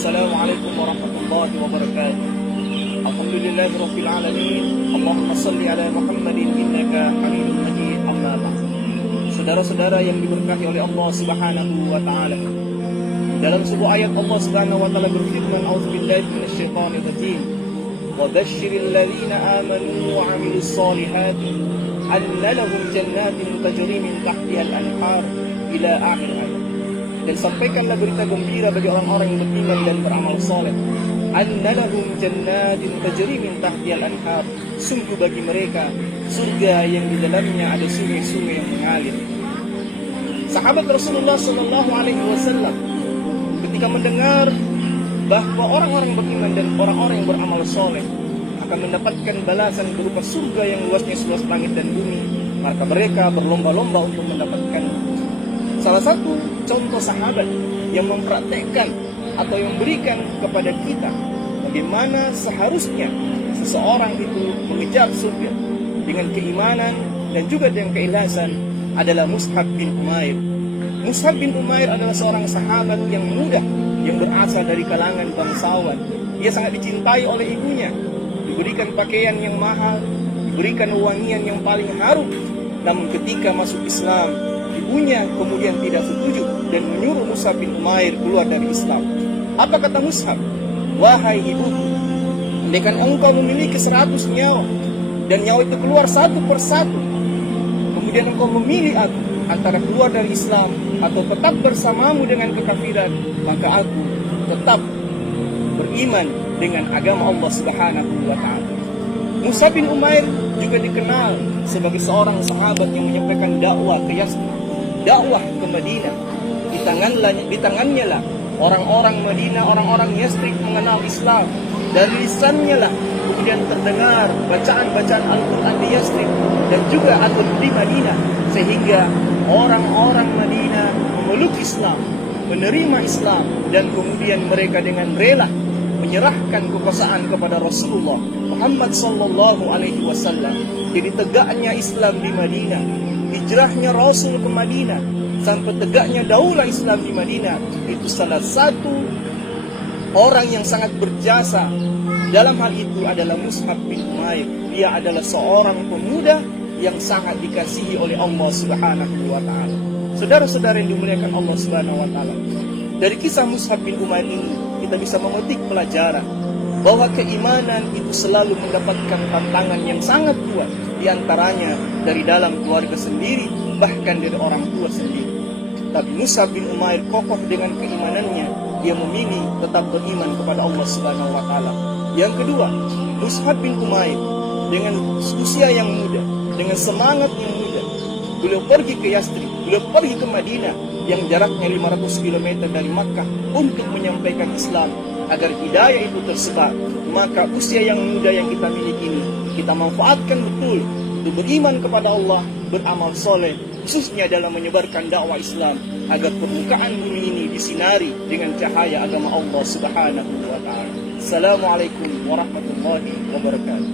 Assalamualaikum warahmatullahi wabarakatuh. Alhamdulillahi rabbil alamin. Allahumma salli ala Muhammadin innaka Hamidum Majid. Amma ba'd. Saudara-saudara yang diberkahi oleh Allah Subhanahu wa taala. Dalam sebuah ayat Allah Subhanahu wa taala berfirman, "A'udzubillahi minasyaitonir rajim. Wa basyiril ladzina amanu wa 'amilus solihati anna lahum jannatin tajri min tahtiha al-anhar ila akhir ayat." Dan sampaikanlah berita gembira bagi orang-orang yang beriman dan beramal saleh. Anna lahum jannatin tajri min tahtiha al-anhar. Sungguh bagi mereka surga yang di dalamnya ada sungai-sungai yang mengalir. Sahabat Rasulullah sallallahu alaihi wasallam ketika mendengar bahwa orang-orang beriman dan orang-orang yang beramal soleh akan mendapatkan balasan berupa surga yang luasnya seluas langit dan bumi, maka mereka berlomba-lomba untuk mendapatkan. Salah satu contoh sahabat yang mempraktekkan atau yang memberikan kepada kita bagaimana seharusnya seseorang itu mengejar surga dengan keimanan dan juga dengan keikhlasan adalah Mus'ab bin Umair. Mus'ab bin Umair adalah seorang sahabat yang muda yang berasal dari kalangan bangsawan. Ia sangat dicintai oleh ibunya, diberikan pakaian yang mahal, diberikan wangian yang paling harum. Namun ketika masuk Islam, ibunya kemudian tidak setuju dan menyuruh Mus'ab bin Umair keluar dari Islam. Apa kata Mus'ab? "Wahai ibuku, andaikan engkau memiliki 100 nyawa dan nyawa itu keluar satu persatu, kemudian engkau memilih aku antara keluar dari Islam atau tetap bersamamu dengan kekafiran, maka aku tetap beriman dengan agama Allah Subhanahu wa taala." Mus'ab bin Umair juga dikenal sebagai seorang sahabat yang menyampaikan dakwah ke Yasrib, dakwah ke Madinah. Di tangannya lah orang-orang Madinah, orang-orang Yasrib mengenal Islam. Dari lisannya lah kemudian terdengar bacaan-bacaan Al-Quran di Yasrib dan juga atau di Madinah, sehingga orang-orang Madinah memeluk Islam, menerima Islam, dan kemudian mereka dengan rela menyerahkan kekuasaan kepada Rasulullah Muhammad sallallahu alaihi wasallam. Jadi tegaknya Islam di Madinah, hijrahnya Rasul ke Madinah, sampai tegaknya daulah Islam di Madinah, itu salah satu orang yang sangat berjasa dalam hal itu adalah Mus'ab bin Umair. Dia adalah seorang pemuda yang sangat dikasihi oleh Allah Subhanahu wa taala. Saudara-saudara yang dimuliakan Allah Subhanahu wa taala, dari kisah Mus'ab bin Umair ini kita bisa memetik pelajaran bahwa keimanan itu selalu mendapatkan tantangan yang sangat kuat, di antaranya dari dalam keluarga sendiri, bahkan dari orang tua sendiri. Tapi Mus'ab bin Umair kokoh dengan keimanannya. Dia memilih tetap beriman kepada Allah Subhanahu wa taala. Yang kedua, Mus'ab bin Umair dengan usia yang muda, dengan semangat yang muda, beliau pergi ke Yasrib, beliau pergi ke Madinah yang jaraknya 500 km dari Makkah untuk menyampaikan Islam agar hidayah itu tersebar. Maka usia yang muda yang kita miliki ini kita manfaatkan betul untuk beriman kepada Allah, beramal soleh, khususnya dalam menyebarkan dakwah Islam agar permukaan bumi ini disinari dengan cahaya agama Allah Subhanahu wa taala. Assalamualaikum warahmatullahi wabarakatuh.